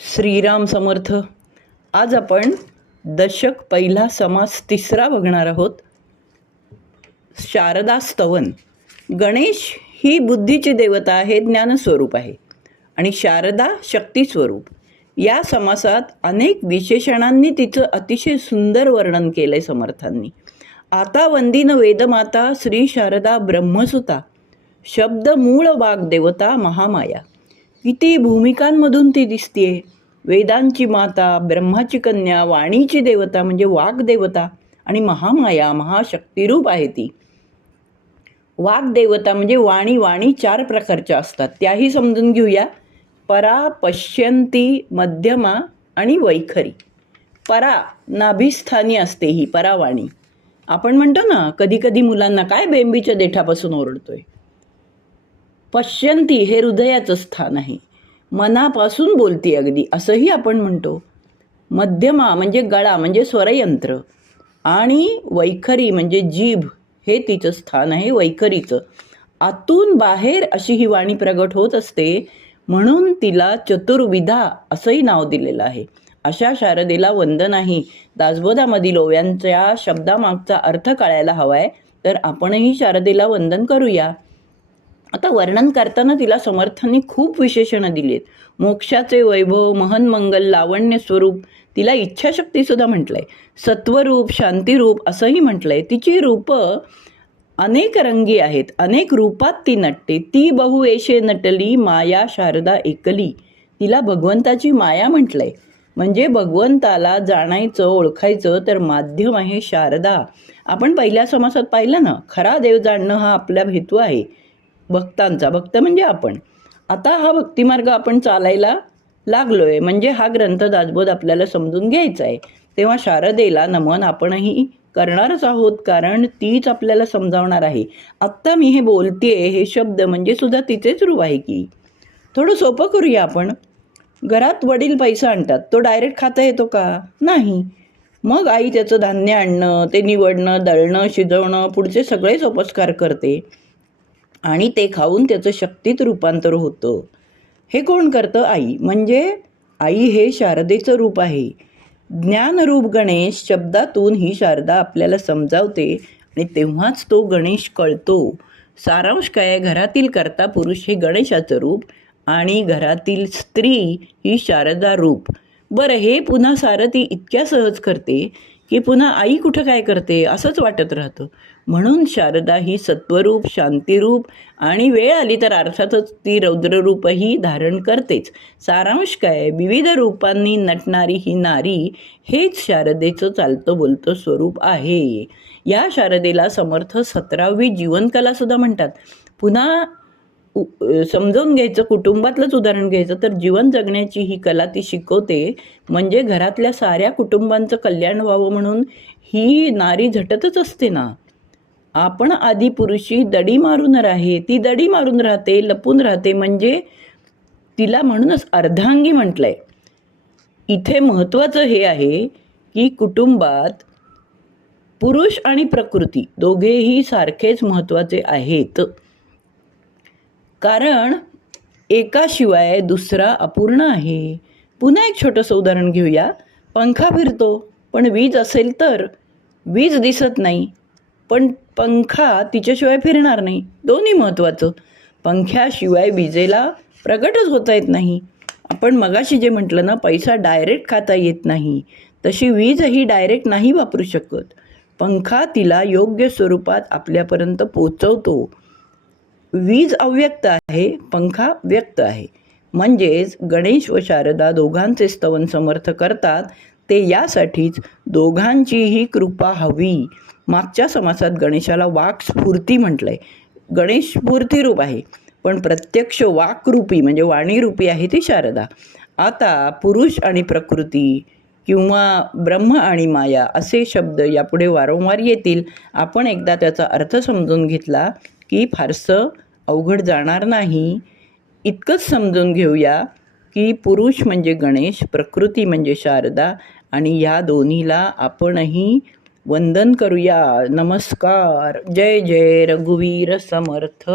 श्रीराम समर्थ. आज आपण दशक पहिला समास तिसरा बघणार आहोत. शारदा स्तवन. गणेश ही बुद्धीची देवता आहे, ज्ञानस्वरूप आहे, आणि शारदा शक्ती स्वरूप. या समासात अनेक विशेषणांनी तिचं अतिशय सुंदर वर्णन केलंय समर्थांनी. आता वंदिन वेदमाता श्री शारदा ब्रह्मसुता, शब्द मूळ वाग्देवता महामाया. किती भूमिकांमधून ती दिसतीये. वेदांची माता, ब्रह्माची कन्या, वाणीची देवता म्हणजे वाग्देवता, आणि महामाया महाशक्तिरूप आहे ती. वाग्देवता म्हणजे वाणी. वाणी 4 प्रकारच्या असतात, त्याही समजून घेऊया. परा, पश्यंती, मध्यमा आणि वैखरी. परा नाभिस्थानी असते ही परावाणी. आपण म्हणतो ना कधी कधी मुलांना, काय बेंबीच्या देठापासून ओरडतोय. पश्यंती हे हृदयाचं स्थान आहे, मनापासून बोलती अगदी, असंही आपण म्हणतो. मध्यमा म्हणजे गळा म्हणजे स्वरयंत्र, आणि वैखरी म्हणजे जीभ हे तिचं स्थान आहे, वैखरीचं. आतून बाहेर अशी ही वाणी प्रगट होत असते, म्हणून तिला चतुर्विधा असंही नाव दिलेलं आहे. अशा शारदेला वंदन आहे. दासबोधामधील ओव्यांच्या शब्दामागचा अर्थ कळायला हवाय, तर आपणही शारदेला वंदन करूया. आता वर्णन करताना तिला समर्थांनी खूप विशेषणं दिलीत. मोक्षाचे वैभव, महन्मंगल, लावण्य स्वरूप, तिला इच्छाशक्ती सुद्धा म्हटलंय. सत्वरूप, शांतिरूप असंही म्हटलंय. तिची रूपं अनेक रंगी आहेत, अनेक रूपात ती नटते. ती बहुवेशे नटली, माया शारदा एकली. तिला भगवंताची माया म्हटलंय. म्हणजे भगवंताला जाणायचं, ओळखायचं तर माध्यम आहे शारदा. आपण पहिल्या समासात पाहिलं ना, खरा देव जाणणं हा आपला हेतू आहे भक्तांचा. भक्त म्हणजे आपण. आता हा भक्तिमार्ग आपण चालायला लागलोय, म्हणजे हा ग्रंथ दासबोध आपल्याला समजून घ्यायचा आहे. तेव्हा शारदेला नमन आपणही करणारच आहोत, कारण तीच आपल्याला समजावणार आहे. आत्ता मी हे बोलतेय, हे शब्द म्हणजे सुद्धा तिचेच रूप आहे की. थोडं सोपं करूया आपण. घरात वडील पैसा आणतात, तो डायरेक्ट खाता येतो का? नाही. मग आई त्याचं धान्य आणणं, ते निवडणं, दळणं, शिजवणं, पुढचे सगळेच उपस्कार करते, आणि ते खाऊन त्याचं शक्तीत रूपांतर होतं. हे कोण करतं? आई. म्हणजे आई हे शारदेचं रूप आहे. ज्ञानरूप गणेश शब्दातून ही शारदा आपल्याला समजावते, आणि तेव्हाच तो गणेश कळतो. सारांश काय? घरातील कर्ता पुरुष हे गणेशाचं रूप, आणि घरातील स्त्री ही शारदा रूप. बरं, हे पुन्हा सारथी इतक्या सहज करते की पुन्हा आई कुठं काय करते असंच वाटत राहतं. म्हणून शारदा ही सत्वरूप, शांतिरूप, आणि वेळ आली तर अर्थातच ती रौद्ररूपही धारण करतेच. सारांश काय? विविध रूपांनी नटणारी ही नारी हेच शारदेचं चालतं बोलतं स्वरूप आहे. या शारदेला समर्थ 17वी जीवनकला सुद्धा म्हणतात. पुन्हा समजावून घ्यायचं, कुटुंबातलंच उदाहरण घ्यायचं तर जीवन जगण्याची ही कला ती शिकवते. म्हणजे घरातल्या साऱ्या कुटुंबांचं कल्याण व्हावं म्हणून ही नारी झटतच असते ना. आपण आधी पुरुषी दडी मारून ती दडी मारून राहते, लपून राहते, म्हणजे तिला म्हणूनच अर्धांगी म्हटलंय. इथे महत्त्वाचं हे आहे की कुटुंबात पुरुष आणि प्रकृती दोघेही सारखेच महत्त्वाचे आहेत, कारण एकाशिवाय दुसरा अपूर्ण आहे. पुन्हा एक छोटंसं उदाहरण घेऊया. पंखा फिरतो, पण वीज असेल तर? वीज दिसत नाही, पण पंखा तिच्याशिवाय फिरणार नाही. दोन्ही महत्त्वाचं. पंख्याशिवाय विजेला प्रगटच होता येत नाही. आपण मगाशी जे म्हटलं ना, पैसा डायरेक्ट खाता येत नाही, तशी वीजही डायरेक्ट नाही वापरू शकत. पंखा तिला योग्य स्वरूपात आपल्यापर्यंत पोचवतो. वीज अव्यक्त आहे, पंखा व्यक्त आहे. म्हणजेच गणेश व शारदा दोघांचे स्तवन समर्थ करतात, ते यासाठीच दोघांचीही कृपा हवी. मागच्या समासात गणेशाला वाक्स्फूर्ती म्हटलंय. गणेश स्फूर्तिरूप आहे, पण प्रत्यक्ष वाक्रूपी म्हणजे वाणीरूपी आहे ती शारदा. आता पुरुष आणि प्रकृती किंवा ब्रह्म आणि माया असे शब्द यापुढे वारंवार येतील. आपण एकदा त्याचा अर्थ समजून घेतला की फारसं अवघड जाणार नाही. इतकंच समजून घेऊया की पुरुष म्हणजे गणेश, प्रकृती म्हणजे शारदा, आणि या दोन्हीला आपणही वंदन करूया. नमस्कार. जय जय रघुवीर समर्थ.